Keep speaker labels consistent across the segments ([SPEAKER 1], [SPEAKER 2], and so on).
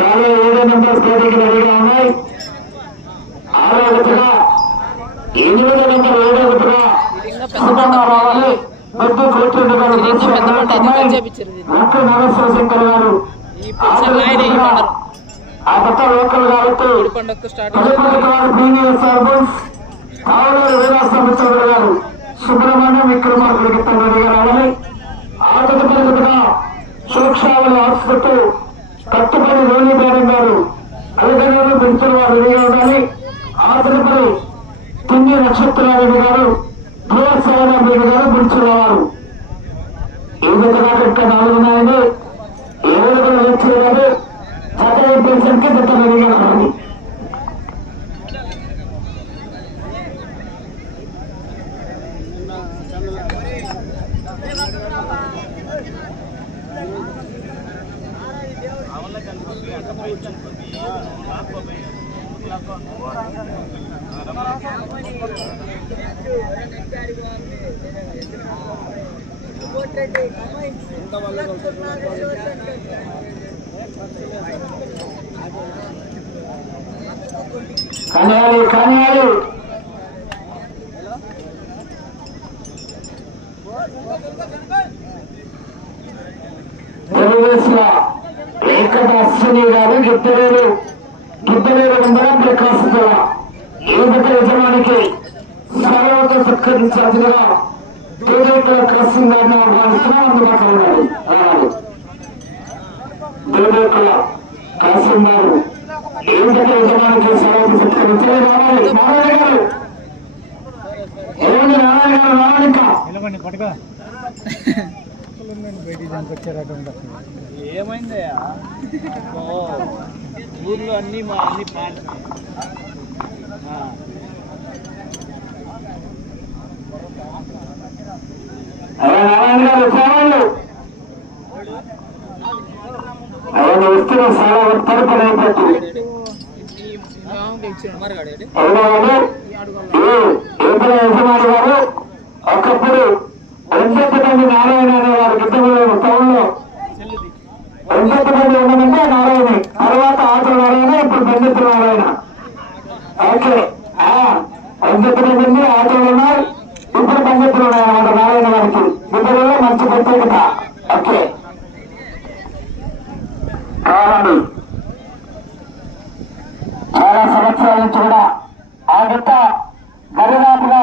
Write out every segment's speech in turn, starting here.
[SPEAKER 1] రాలే ఏడో నెంబర్ పోటీకి రెడీగా ఉన్నాయి. ఆరో ఒకటిగా ఎనిమిదో నెంబర్ ఏడో ఒకటిగా సుగంధ రావాలి. బొద్దు కోట్రెడ్డి గారు
[SPEAKER 2] పెద్ద
[SPEAKER 1] నాగేశ్వర శంకర్
[SPEAKER 2] పండుగ
[SPEAKER 1] ఆ కొత్త లోకల్ కాబట్టి కావలూరు వీరాస్వామి గారు. సుబ్రహ్మణ్యం విక్రమార్కుడికి తండ్రి రావాలి. ఆ సూక్ష్మాల హాస్పిటల్ కట్టుబడి రోని బేరం గారు అధికారులు పెంచిన వారు రెడీగా ఉండాలి ఆ పుణ్య తుమ్మి నక్షత్రారెడ్డి గారు ప్రియసవరారెడ్డి గారు పిలుచున్న వారు. ఈ విధంగా ఇక్కడ నాలుగు ఉన్నాయండి ఏడు కూడా వచ్చే గారు జత పెన్షన్కి జత రెడీగా ఉండాలి కన్యాలి కన్యాలి కాంగ్రెస్ తెలుగుదేశం వెంకట అశ్విని గారు గిద్దలేరు గిద్దలేరు ఉండడం ప్రకాశం జిల్లా ఏమిట యజమానికి సర్వత సత్కరించాల్సిందిగా దేవేకుల కాశం గారిని ఆహ్వానిస్తున్నాం అందుబాటులో ఉండాలి అన్నారు దేవేకుల కాశం గారు ఏమిట యజమానికి సర్వత సత్కరించే రావాలి నారాయణ గారు. ఏమండి నారాయణ గారు రావాలి ఇంకా
[SPEAKER 3] బయటికి దానికి వచ్చారట
[SPEAKER 4] ఏమైందయ్యా ఊర్లో అన్ని మా అన్ని పాట
[SPEAKER 1] చాలా తరపున అయిపోతుంది అవునవును ఏ యజమాని గారు ఒకప్పుడు నారాయణ అనే వారి గిద్దలు టౌన్లో రెండెత్త మంది ఉండమంటే నారాయణ తర్వాత ఆటో నారాయణ ఇప్పుడు బండితు నారాయణ ఓకే ఆ రెండెత్త మంది ఉంది, ఆటోలు ఉన్నాయి ఇప్పుడు బండితులు ఉన్నాయన్నమాట నారాయణ గారికి గిద్దలలో మంచి ప్రత్యేకత ఓకే కావాలి చాలా సంవత్సరాల నుంచి కూడా ఆ గిట్ట దరిదాపుగా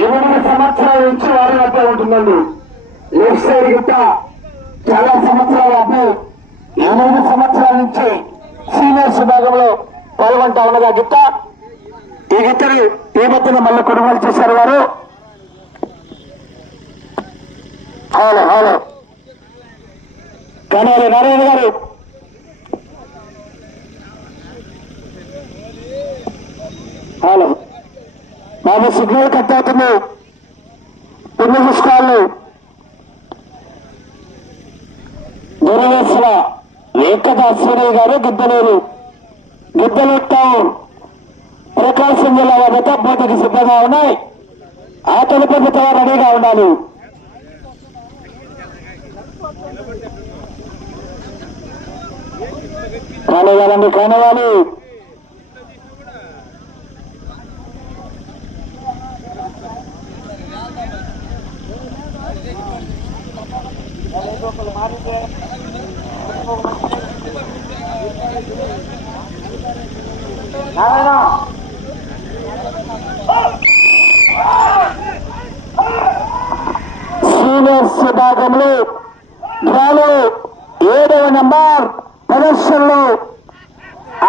[SPEAKER 1] ఎనిమిది సంవత్సరాల నుంచి వారి వద్ద ఉంటుందండి లెఫ్ట్ సైడ్ గిట్ట చాలా సంవత్సరాల అబ్బాయి ఎనిమిది సంవత్సరాల నుంచి సీనియర్స్ విభాగంలో పాల్గొంటా ఉన్నది ఆ గిత్త. ఈ గిత్తని ఈ మధ్యన మళ్ళీ కొనుగోలు చేశారు వారు. Hello hello. కనాలి నారాయణ గారు. హలో. మాకు సిగ్నల్ కట్ అవుతుంది. పుణ్య పుష్కాలు దురవేశ్వర వెంకట అశ్విని గారు గిద్దలేరు. గిద్దలూరు టౌన్. ప్రకాశం జిల్లా వద్ద పోటీకి సిద్ధంగా ఉన్నాయి. ఆ తదుపరితో రెడీగా ఉండాలి. కానివ్వాలండి కానివ్వాలి. సీనియర్స్ విభాగంలో గ్రాలు ఏడవ నంబర్ ప్రదర్శనలో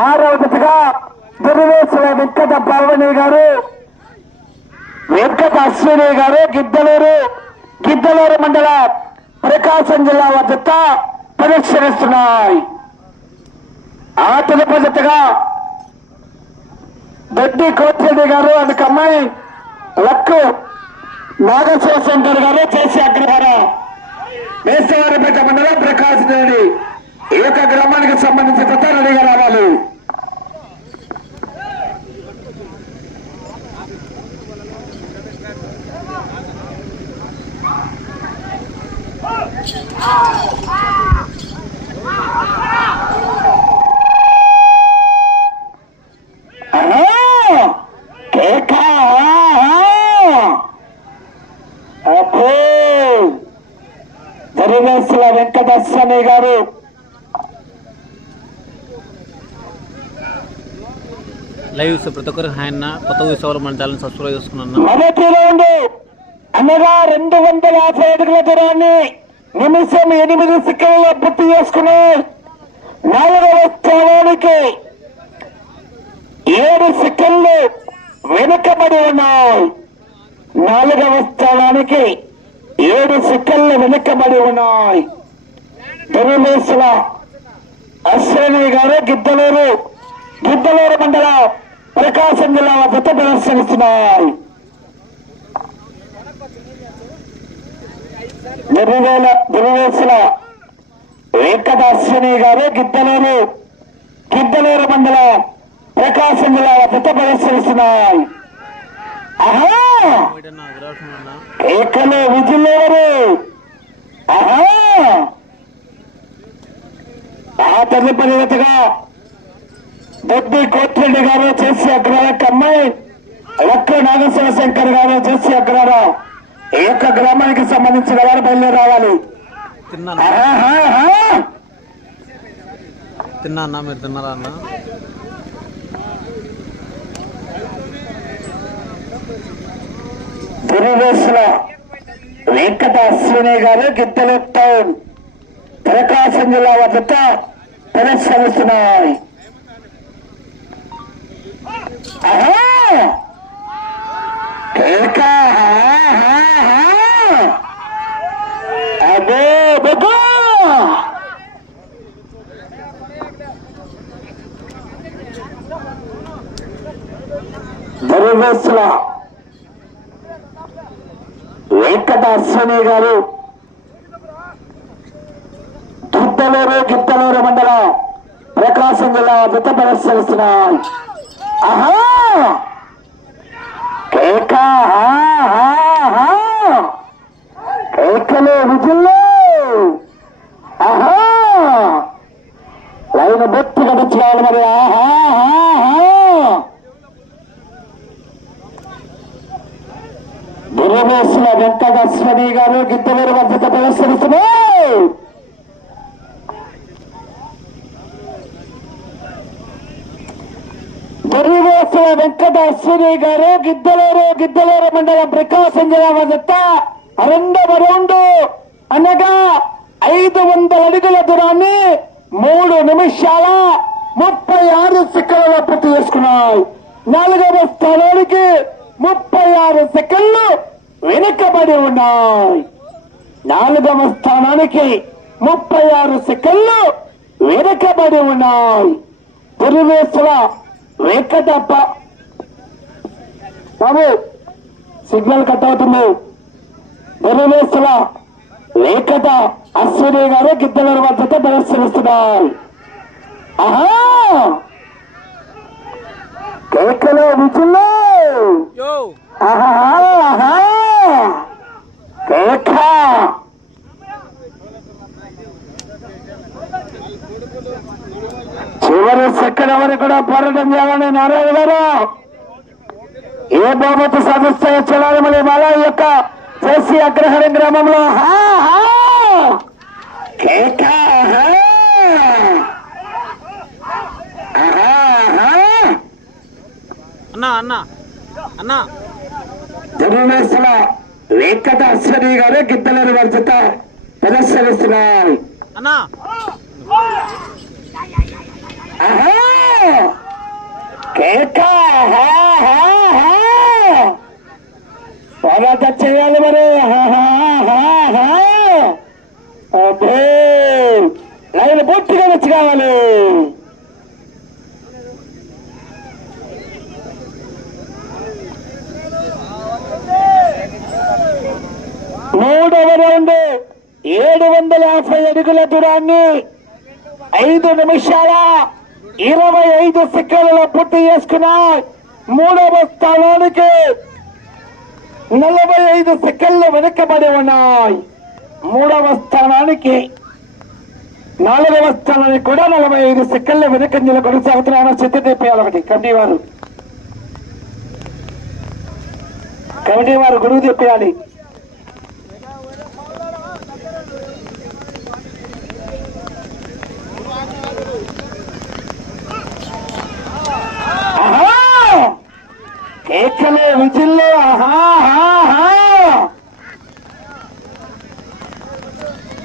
[SPEAKER 1] ఆరవదిగా దుర్వేశ్వర వెంకట పార్వణి గారు వెంకట అశ్విని గారు గిద్దలూరు గిద్దలూరు మండల ప్రకాశం జిల్లా వద్ద ప్రదర్శనిస్తున్నాయి. ఆ తదుపరిగా దొడ్డి కోటిరెడ్డి గారు అందుకు అమ్మాయి లక్కు నాగశేషంకర్ గారు చేసి అగ్రహార మేసవారిపేట మండలం ప్రకాశ్ రెడ్డి ఈ యొక్క గ్రామానికి సంబంధించిన కొత్త రెడీగా రావాలి Oh! వెంకటస్వామి గారు.
[SPEAKER 5] లైవ్ ప్రతి ఒక్కరికి హాయ్ అన్న. కొత్త విషయాలు మన ఛానల్ సబ్స్క్రైబ్ చేసుకున్నా
[SPEAKER 1] మొదటి రౌండ్ అనగా రెండు వందల యాభై అడుగుల దూరాన్ని నిమిషం ఎనిమిది సెకండ్లలో పూర్తి చేసుకుని నాలుగవ స్థానానికి ఏడు సెకండ్లు వెనుకబడి ఉన్నాయి. నాలుగవ స్థానానికి ఏడు సెకండ్లు వెనుకబడి ఉన్నాయి. తెలుగుదేశుల అశ్వని గారు గిద్దలూరు గిద్దలూరు మండల ప్రకాశం జిల్లా పెద్ద ప్రదర్శనిస్తున్నాయి. నిర్వేల దుర్వేసుల వెంకట అశ్విని గారు గిద్దలూరు గిద్దలూరు మండల ప్రకాశం జిల్లా పెద్ద ప్రదర్శనిస్తున్నాయి. ఆహా!
[SPEAKER 5] విరాట్ అన్న
[SPEAKER 1] పరిగతగా బొద్ది కోట్రెడ్డి గారు చేసి అగ్రహారకి అమ్మాయి లక్క నాగేశ్వర శంకర్ గారు చేసి అగ్రహారం ఈ యొక్క గ్రామానికి సంబంధించిన వారు బయలుదేరి రావాలి.
[SPEAKER 5] తిన్నా అన్న మీరు? తిన్నారా అన్న?
[SPEAKER 1] వెంకట అశ్విని గారు గిద్దలు టౌన్ ప్రకాశం జిల్లా వద్ద ప్రదర్శనిస్తున్నాయి ఆహా! అదే బొగ్గు! దుర్వేసుల వెంకట అశ్వని గారు జిల్లా జత ప్రదర్శనిస్తున్నాయి ఆహా! కేక ఆహాహా. విజుల్లో. ఆహా! లైన్ బొత్తి కట్టించుకోవాలి మరి. ఆహాహా. వెంకట వెంకటేశ్వరి గారు గిద్దలూరు వద్దత ప్రదర్శనిస్తున్నారు దుర్వేశుల గారు గిద్దలూరు గిద్దలూరు మండలం ప్రకాశం జిల్లా వద్ద రెండవ రౌండ్ అనగా ఐదు వందల అడుగుల దూరాన్ని మూడు నిమిషాల ముప్పై ఆరు సెకండ్ల పూర్తి చేసుకున్నాయి. నాలుగవ స్థానానికి ముప్పై ఆరు సెకండ్లు వెనుకబడి ఉన్నాయి. నాలుగవ స్థానానికి ముప్పై ఆరు సెకండ్లు వెనుకబడి ఉన్నాయి. తెలుగుదేశుల వెంకటప్ప బాబు సిగ్నల్ కట్ అవుతుంది. తెలుగుదేశుల వెంకట అశ్విని గారు గిద్దల వద్దతో ప్రదర్శనిస్తున్నారు ఆహా! కేకలో విజుల్లో ఆహా సెకండ్ వరకు కూడా పోరాటం చేయాలని నారాయణ గారు? ఏ బాబుతో మరి మళ్ళా ఈ యొక్క చేసి అగ్రహారం గ్రామంలో.
[SPEAKER 5] అన్న అన్న అన్న.
[SPEAKER 1] ధనుమేశ్వర వెంకట అశ్వని గారు గిద్దలని వర్జత ప్రదర్శనిస్తున్నారు.
[SPEAKER 5] అన్న
[SPEAKER 1] ఆహా! కేక హా, హా, చేయాలి మరి. హా, హా, హా, లైన్ పూర్తిగా వచ్చి కావాలి. మూడవ రౌండ్ ఏడు వందల యాభై అడుగుల దూరాన్ని ఐదు నిమిషాల ఇరవై ఐదు సిక్కలలో పూర్తి చేసుకున్న మూడవ స్థానానికి నలభై ఐదు సెకండ్లు వెనుకబడి ఉన్నాయి. మూడవ స్థానానికి నాలుగవ స్థానానికి కూడా నలభై ఐదు సెకండ్ల వెనుకంజలు కొనసాగుతున్నారు చిత్త తెప్పేయాలి ఒకటి. కమిటీ వారు. కమిటీ వారు గురువు తెప్పేయాలి. కేకలు విజిల్లు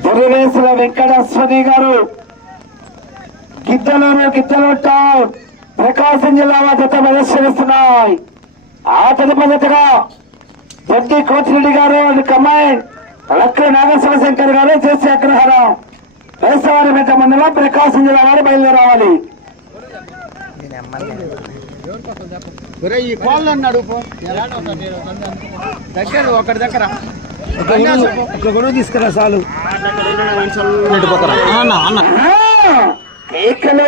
[SPEAKER 1] దొరివేసిన వెంకటేశ్వరి గారు గిద్దలూరు గిద్దలు ప్రకాశం జిల్లా మద్దత ప్రదర్శనిస్తున్నాయి ఆ తదుపరిగా దొడ్డి కోచిరెడ్డి గారు అండ్ కమాండ్ లక్క నాగేశ్వర శంకర్ గారు చేసే అగ్రహారం వేసవారిపేట మండలం ప్రకాశం జిల్లా వారు బయలుదేరావాలి
[SPEAKER 4] ఈ కోళ్ళు అన్నాడు దగ్గర ఒకటి దగ్గర.
[SPEAKER 3] ఒక గొడవ తీసుకురా చాలు.
[SPEAKER 5] అన్న అన్న
[SPEAKER 1] కేకలు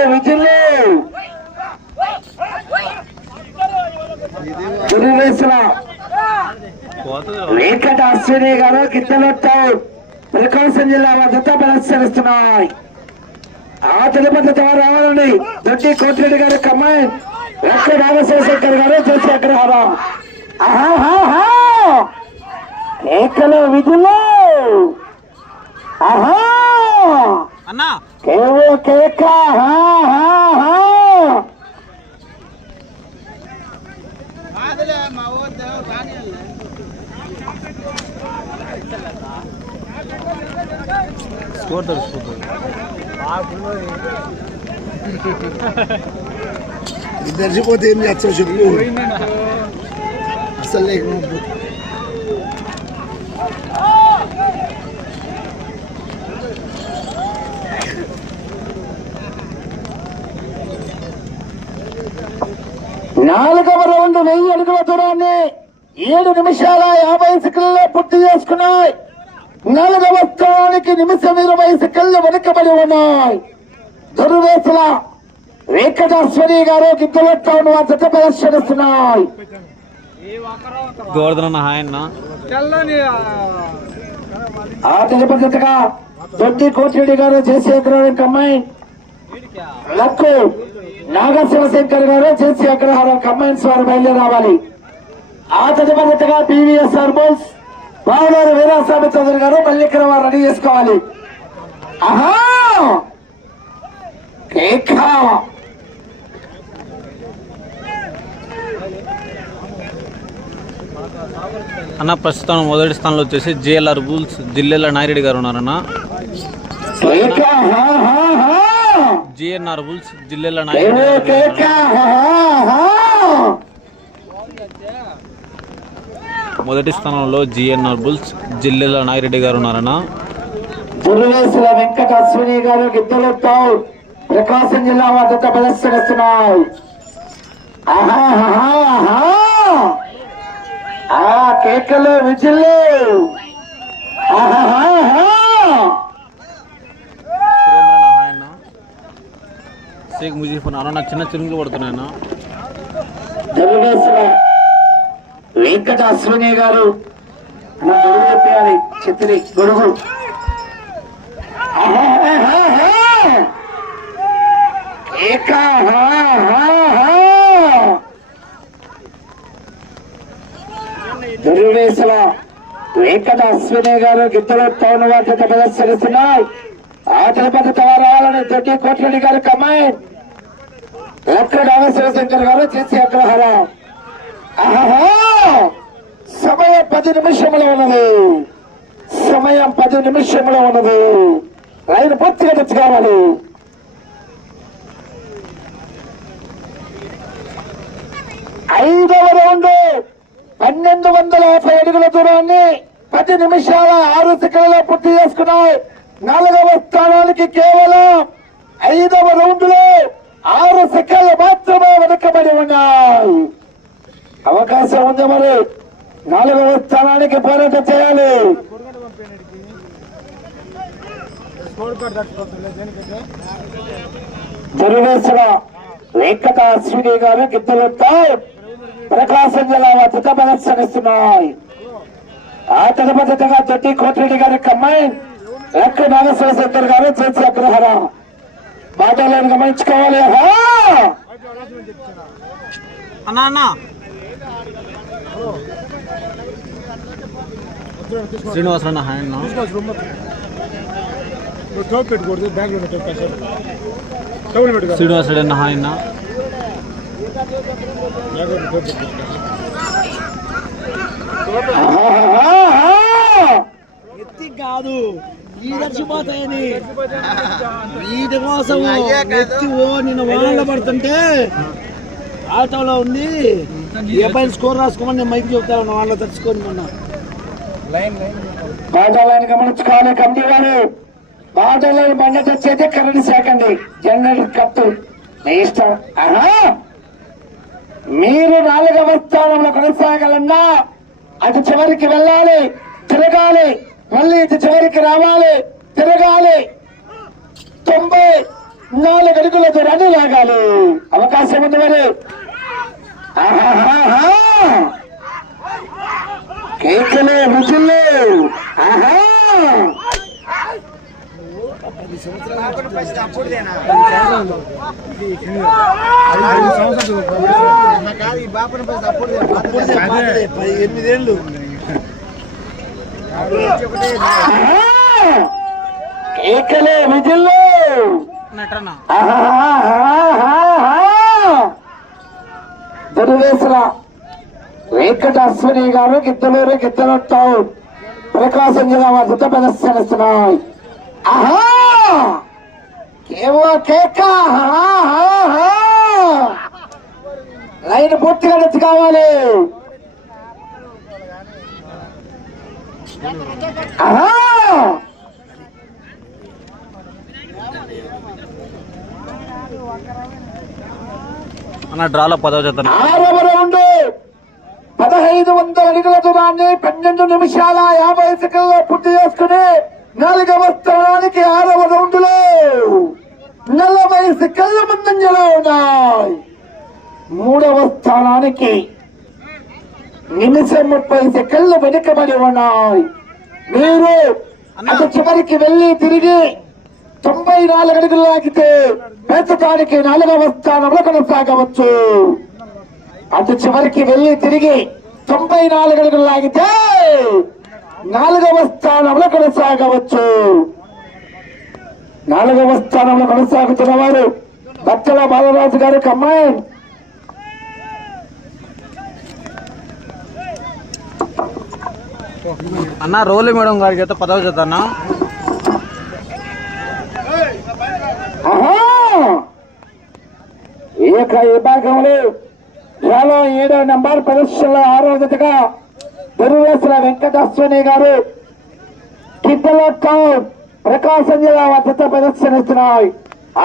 [SPEAKER 1] వెంకట అశ్విని గారు గిద్దలొట్టు ప్రకాశం జిల్లా వద్ద ప్రదర్శనిస్తున్నాయి ఆ తిరుపతి ద్వారా రావాలండి దొడ్డి కోటిరెడ్డి గారు కమ్మాయి లక్క నాగశేఖర్ గారు చేసే అగ్రహారం. కేకలు విధులు.
[SPEAKER 5] అన్న.
[SPEAKER 1] కేవో కేక
[SPEAKER 5] స్కోర్
[SPEAKER 3] దర్శిపోతే ఏం చేస్తావు చెప్పు. అసలు లేక
[SPEAKER 1] నాలుగవ రౌండ్ వెయ్యి అడుగుల దూరాన్ని ఏడు నిమిషాల యాభై సెకండ్లో పూర్తి చేసుకున్నాయి. నాలుగవ స్థానానికి నిమిషం ఇరవై సెకండ్లు వెనుకబడి ఉన్నాయి. దుర్వేసుల వెంకటేశ్వరి గారు గిద్దల టౌన్ వద్ద ప్రదర్శనిస్తున్నాయి.
[SPEAKER 5] గోవర్ధన్ అన్న హాయ్ అన్న.
[SPEAKER 4] తెల్లని
[SPEAKER 1] ఆ పద్ధతిగా దొడ్డి కోటిరెడ్డి గారు చేసే అగ్రహారం అమ్మాయి లక్కు నాగ శివశంకర్ గారు చేసే అగ్రహారం కమ్మైన్స్ వారు బయలుదేరావాలి. ఆ పద్ధతిగా పీవీఎస్ఆర్ బోల్స్ బావలూరు వీరాస్వామి చౌదరి గారు మల్లికర వారు రెడీ చేసుకోవాలి. ఆహా కేక!
[SPEAKER 5] అన్న ప్రస్తుతం మొదటి స్థానంలో వచ్చేసి జిఎల్ఆర్ బుల్స్ జిల్లెల నాయిరెడ్డి గారు ఉన్నారన్న. జిఎన్ఆర్ బుల్స్ జిల్లెల
[SPEAKER 1] హా.
[SPEAKER 5] మొదటి స్థానంలో జిఎన్ఆర్ బుల్స్ జిల్లెల నాయిరెడ్డి గారు ఉన్నారన్న
[SPEAKER 1] వెంకట అశ్విని గారు ప్రకాశం జిల్లా ప్రదర్శనిస్తున్నాయి ఆహాహాహా. ఆ కేకలు విజిల్లు.
[SPEAKER 5] షేక్ ముజీఫ్ అన్న అన్న చిన్న చిరుములు పడుతున్నాయన్న
[SPEAKER 1] వెంకట అశ్విని గారు గొడుగు చిత్రి గొడుగు ఆహాహాహా. దుర్వేశల వెంకట అశ్విని గారు గిద్దలు టౌన్ వద్ద ప్రదర్శనిస్తున్నాయి ఆ పద్ధతి తవరాలని దొడ్డి కోట్రెడ్డి గారు కమ్మాయి లక్క నాగశివశంకర్ గారు చేసే అగ్రహారం. ఆహా సమయం పది నిమిషంలో ఉన్నది. సమయం పది నిమిషంలో ఉన్నది. లైన్ పూర్తిగా టచ్ కావాలి. ఐదవ రౌండ్. పన్నెండు వందల యాభై అడుగుల దూరాన్ని పది నిమిషాల ఆరు సెకండ్లలో పూర్తి చేసుకున్నాయి. నాలుగవ స్థానానికి కేవలం ఐదవ రౌండ్లో ఆరు సెకండ్లు మాత్రమే వెనుకబడి ఉన్నాయి. అవకాశం ఉంది మరి. నాలుగవ స్థానానికి పోరాటం చేయాలి. దుర్వేశ్వర వెంకట అశ్విని గారు గిద్దలతో ప్రకాశం జిల్లా వద్ద ప్రదర్శనిస్తున్నాయి. ఆ తదుపతిగా తొట్టి కోటిరెడ్డి గారి కమ్మాయి లక్క నాగేశ్వర శంకర్ గారు చేసి అగ్రహారం. మాటలను గమనించుకోవాలి. హా!
[SPEAKER 5] అన్న అన్న. శ్రీనివాస్ శ్రీనివాస్ రెడ్డి
[SPEAKER 3] ఎత్తి కాదు. ఈ చచ్చిపోతాయని వీటి కోసం ఎత్తి ఓ నిన్న వానలో పడుతుంటే ఆటోలో ఉంది. ఈ అబ్బాయిని స్కోర్ రాసుకోమని నేను మైక్ చెప్తాను వాళ్ళలో తెచ్చుకొని మొన్న.
[SPEAKER 1] పాఠాలయాన్ని గమనించుకోవాలి కమిటీ వారు బాటలను బండ తెచ్చేది కరెంట్ శాఖ అండి. జనరల్ కట్టు ఇష్టం. ఆహా! మీరు నాలుగవ స్థానంలో కొనసాగాలన్నా అటు చివరికి వెళ్ళాలి తిరగాలి మళ్ళీ ఇటు చివరికి రావాలి తిరగాలి. తొంభై నాలుగు అడుగుల దూరాన్ని లాగాలి. అవకాశం ఉంది మరి. కేకలే రుచులు ఆహా.
[SPEAKER 3] ఎనిమిదేళ్ళు.
[SPEAKER 1] కేకలే రుచులు
[SPEAKER 2] నటన
[SPEAKER 1] దొరివేసల వెంకట అశ్విని గారు గిద్దలూరు గిద్దలొట్టావు ప్రకాశం జిల్లా వారితో ప్రదర్శనిస్తున్నాయి ఆహా కేవో కేక ఆహాహా. లైన్ పూర్తిగా నచ్చి కావాలి. ఆహా
[SPEAKER 5] అన్న డ్రాలో పదవ జత
[SPEAKER 1] ఆరవ రౌండ్ పదహైదు వందల అడుగుల దూరాన్ని పన్నెండు నిమిషాల యాభై సెకండ్లో పూర్తి చేసుకుని నాలుగవ స్థానానికి ఆరవ రౌండ్లో నలభై సెకండ్ల ముందంజలో ఉన్నాయి. మూడవ స్థానానికి నిమిషం ముప్పై సెకండ్లు వెనుకబడి ఉన్నాయి. మీరు అటు చివరికి వెళ్ళి తిరిగి తొంభై నాలుగు అడుగులు లాగితే పెంచడానికి నాలుగవ స్థానంలో కొనసాగవచ్చు. అటు చివరికి వెళ్ళి తిరిగి తొంభై నాలుగు అడుగులు లాగితే నాలుగవ స్థానంలో కొనసాగవచ్చు. నాలుగవ స్థానంలో కొనసాగుతున్న వారు బత్తల బాలరాజు గారి కమ్మాయి
[SPEAKER 5] అన్న రోలి మేడం గారికి అయితే పదవ జత అన్న!
[SPEAKER 1] ఈ యొక్క విభాగంలో చాలా ఏడో నంబర్ ప్రదర్శనలో ఆరో జతగా దొరువేసుల వెంకటాశ్వని గారు కిద్దల టౌన్ ప్రకాశం జిల్లా వద్దత ప్రదర్శనిస్తున్నాయి.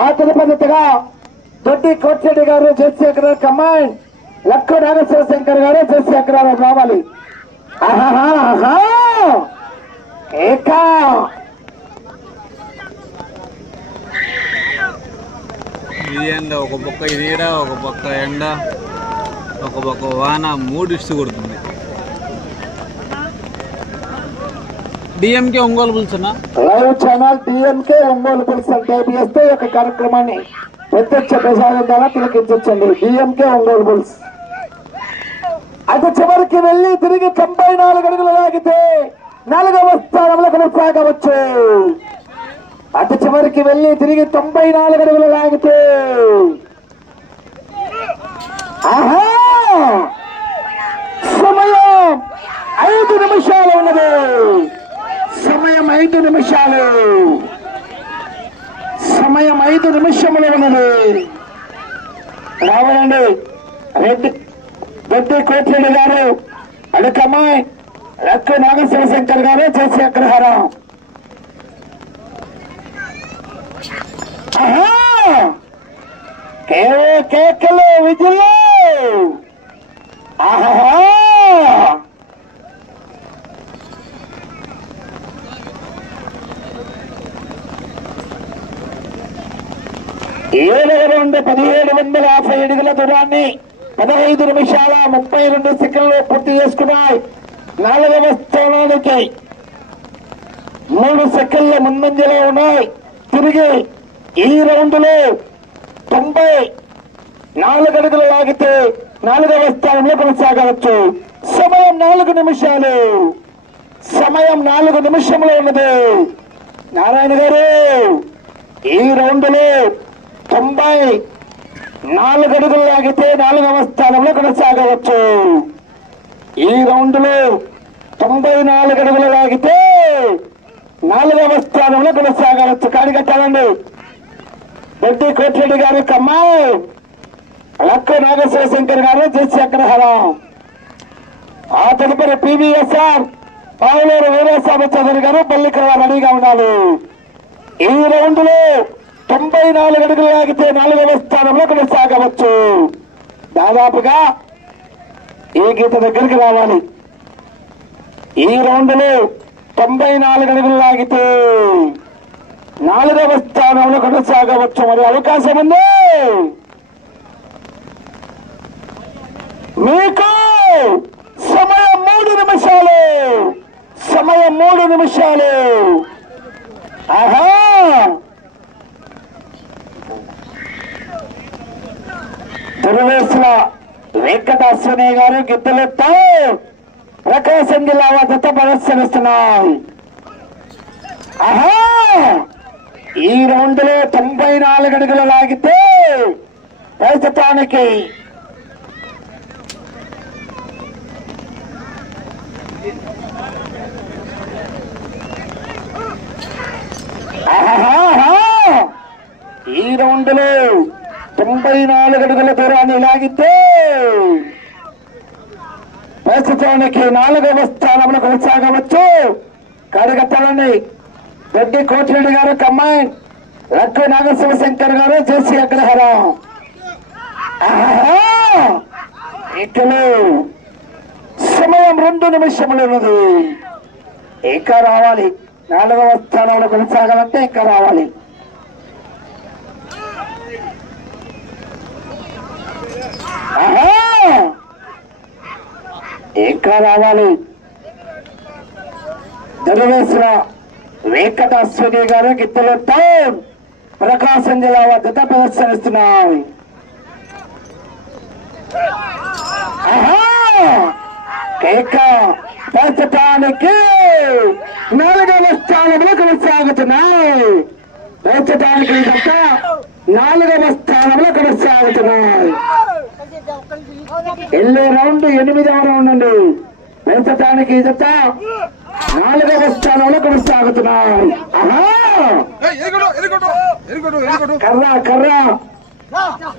[SPEAKER 1] ఆ తదుపరిగా దొడ్డి కోటిరెడ్డి గారు జయశేఖర్ కమాండ్ లక్కు నాగేశ్వర శంకర్ గారు జయశేఖరరావు రావాలి. ఏకా!
[SPEAKER 5] ఇది ఎండ ఒక పక్క ఇది ఒక పక్క ఎండ ఒక పక్క వాన మూడు ఇస్తూ కొడుతుంది. డిఎంకే ఒంగోలు పులుసునా
[SPEAKER 1] లైవ్ ఛానల్ డిఎంకే ఒంగోలు పులిసల్ కేబిఎస్ చేస్తే యొక్క కార్యక్రమాన్ని ప్రత్యక్ష ప్రసారం ద్వారా తిలకించండి డిఎంకే ఒంగోలు పుల్స్ అయితే చివరికి వెళ్ళి తిరిగి తొంభై నాలుగు అడుగులు లాగితే నాలుగవ స్థానంలో కొనసాగవచ్చు అటు చివరికి వెళ్ళి తిరిగి తొంభై నాలుగు అడుగులు లాగితే ఆహా! సమయం ఐదు నిమిషాలు ఉన్నది. సమయం ఐదు నిమిషాలు. సమయం ఐదు నిమిషములు ఉన్నది. రావాలండి. రెడ్డి రెడ్డి కోటిరెడ్డి గారు అడుకమ్మాయి లక్కు నాగశివ శంకర్ గారు చేసే అగ్రహారం. కేకలు విజులు. ఆహా ఏడవ రెండు పదిహేడు వందల యాభై అడుగుల దూరాన్ని పదహైదు నిమిషాల ముప్పై రెండు సెకండ్లు పూర్తి చేసుకున్నాయి. నాలుగవ స్థానానికి మూడు సెకండ్ల ముందంజలో ఉన్నాయి. తిరిగి ఈ రౌండ్లో తొంభై నాలుగు అడుగులు లాగితే నాలుగవ స్థానంలో కొనసాగవచ్చు. సమయం నాలుగు నిమిషాలు. సమయం నాలుగు నిమిషంలో ఉన్నది. నారాయణ గారు ఈ రౌండ్లో తొంభై నాలుగు అడుగులు లాగితే నాలుగవ స్థానంలో కొనసాగవచ్చు. ఈ రౌండ్లో తొంభై నాలుగు అడుగులు లాగితే నాలుగవ స్థానంలో కొనసాగవచ్చు. కాడిగట్టాలండి రెడ్డి కోటిరెడ్డి గారు కమ్మాయి. లక్క నాగేశ్వర శంకర్ గారు జెస్సి అగ్రహారం. ఆ తదుపరి పివిఎస్ఆర్ పావులూరు వీరస్వామి చౌదరి గారు పల్లికల రెడీగా ఉండాలి. ఈ రౌండ్లో తొంభై నాలుగు అడుగులు లాగితే నాలుగవ స్థానంలో కొనసాగవచ్చు. దాదాపుగా ఈ గీత దగ్గరికి రావాలి? ఈ రౌండ్లో తొంభై నాలుగు అడుగులు లాగితే నాలుగవ స్థానంలో కొనసాగవచ్చు. మరి అవకాశం ఉంది? మీకు సమయం మూడు నిమిషాలు. సమయం మూడు నిమిషాలు. ఆహా! దుర్వేసుల వెంకటాశ్వని గారు గిద్దలెత్తా ప్రకాశం జిల్లా వద్దతో ప్రదర్శనిస్తున్నాం. ఆహా! ఈ రౌండ్లో తొంభై నాలుగు అడుగులు లాగితే ప్రస్తుతానికి ఈ రౌండ్లో తొంభై నాలుగు అడుగుల దూరాన్ని లాగితే ప్రస్తుతానికి నాలుగవ స్థానంలో కొనసాగవచ్చు. కడగట్టాలండి రెడ్డి కోటిరెడ్డి గారు కమ్మాయి లక్ష్మీ నాగశివ శంకర్ గారు జేసీ అగ్రహారం. ఆహాహా! ఇకలు సమయం రెండు నిమిషములు ఉన్నది ఇంకా రావాలి. నాలుగవ స్థానంలో కొనసాగాలంటే ఇంకా రావాలి ఆహా! ఇంకా రావాలి ధనువేశ్వర వెంకటాశ్వరి గారు గారు టౌన్. ప్రకాశం జిల్లా వద్ద ప్రదర్శనిస్తున్నాయి. ఆహా! ప్రస్తుతానికి నాలుగవ స్థానంలో కొనసాగుతున్నాయి. ప్రస్తుతానికి తప్ప నాలుగవ స్థానంలో కొనసాగుతున్నాయి. ఎల్లే రౌండ్ ఎనిమిదవ రౌండ్ అండి ప్రస్తుతానికి జత నాలుగవ స్థానంలో కొనసాగుతున్నాయి ఆహా! కర్ర కర్ర.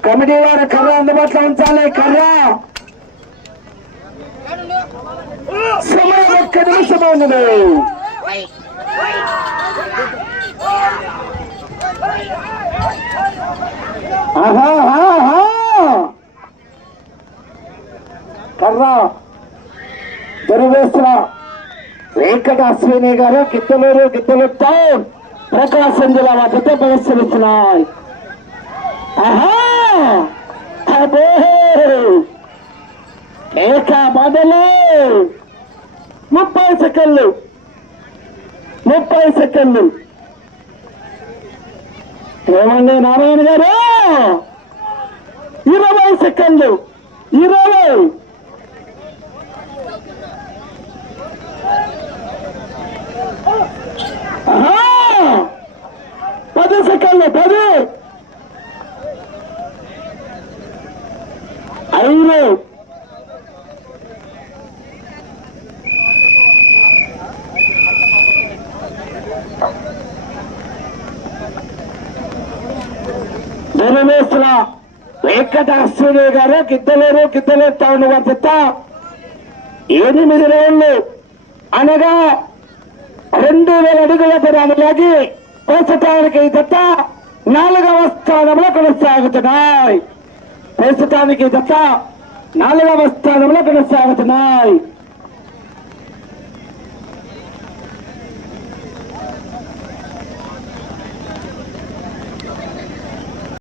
[SPEAKER 1] కమిటీ వారు కర్ర అందుబాటులో ఉంచాలి కర్ర. సమయం ఒక్క నిమిషం ఉన్నది. ఆహా, ఆహా. కర్ర దొరవేశ్వర వెంకట అశ్విని గారు గిద్దలూరు గిద్దలు టౌన్ ప్రకాశం జిల్లా వద్దతో ప్రదర్శనిస్తున్నాయి ఆహా! ఏక మొదలు ముప్పై సెకండ్లు! ముప్పై సెకండ్లు! ఏమండి నారాయణ గారు? ఇరవై సెకండ్లు! ఇరవై! పది సెకండ్లు పది! ఐదు! ధనమేశ్వర వెంకట అశ్విని గారు గిద్దలేరు గిద్దలేరు టౌన్ చెత్త ఎనిమిది రోజులు అనగా రెండు వేల అడుగుల దూరాన్ని ప్రస్తుతానికి దత్త నాలుగవ స్థానంలో కొనసాగుతున్నాయి. ప్రస్తుతానికి దత్త నాలుగవ స్థానంలో కొనసాగుతున్నాయి.